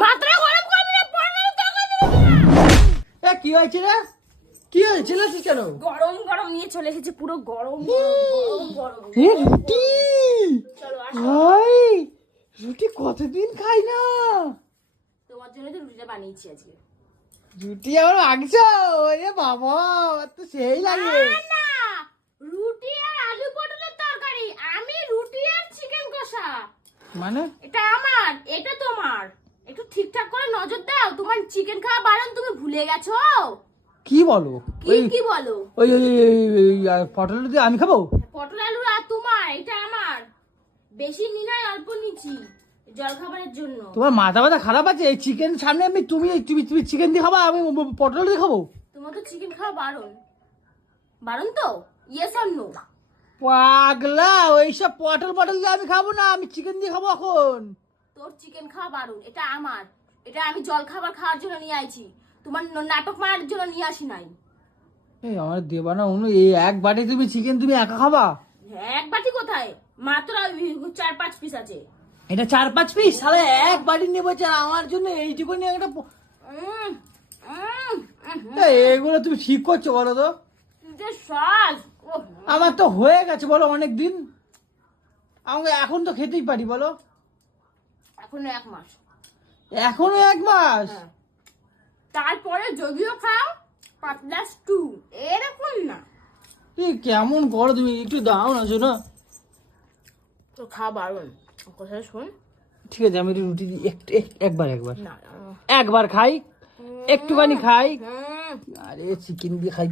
মাত্রা গরম করবি না, পড়ানো তরকারি দিবি না। কি হয়েছে রে? কি হয়েছিল কেন? গরম গরম নিয়ে চলে এসেছে, পুরো গরম গরম গরম। রুটি। চলো আসো। ভাই রুটি কতদিন খাই না। তোমার জন্য তো রুটিটা বানিয়েছি আজকে। রুটি আবার মাংস, ওরে বাবা তো সেই লাগে। না, রুটি আর আলু পটলের তরকারি, আমি রুটি আর চিকেন কষা। মানে এটা আমার, এটা তোমার। একটু ঠিকঠাক করে নজর দাও, তোমার চিকেন খাওয়া বারণ, তুমি ভুলে গেছো। কি বলো? কি বলো? ওই পটল দিয়ে আমি খাবো? পটল আলু আর তোমার, এটা আমার। বেশি নি নাই, অল্প নিচ্ছি জল খাবারের জন্য। তোমার মাথা ব্যথা খারাপ আছে? এই চিকেন সামনে আমি, তুমি তুমি চিকেন দিয়ে খাবা, আমি পটল দিয়ে খাবো? তোমার তো চিকেন খাওয়া বারণ, বারণ তো? Yes or no? পাগলা, ওইসব পটল দিয়ে আমি খাবো না, আমি চিকেন দিয়ে খাবো এখন। তোর চিকেন খাওয়া বারণ, এটা আমার। এটা আমি জল খাবার খাওয়ার জন্য নিয়ে আইছি, তোমার নাটক মারার জন্য নিয়ে আসি নাই। এই আমার দেবানা অনু, এই এক বাটি তুমি চিকেন তুমি একা খাবা? এক বাটি কোথায়, মাত্র 4-5 পিস আছে। এটা 4-5 পিস, তাহলে এক বাটি নেবো চার আমার জন্য, এইটুকুনি একটা এগুলো তুমি ঠিক করছো বলো তো? যে শ্বাস, আমার তো হয়ে গেছে বলো অনেক দিন, আমাকে এখন তো খেতেই পারি বলো। এখনো 1 মাস। এখনো 1 মাস? হ্যাঁ। তারপরে যদিও খাও 5+2, এরকম না। কেমন করো তুমি, একটু দাও না শোনো। তো খাওয়া বারণ, কথা শোন। ঠিক আছে, আমি একটু রুটি দিই, একবার না, একবার খাই, একটুখানি খাই। হুম। আরে চিকেন দিয়ে খাইতে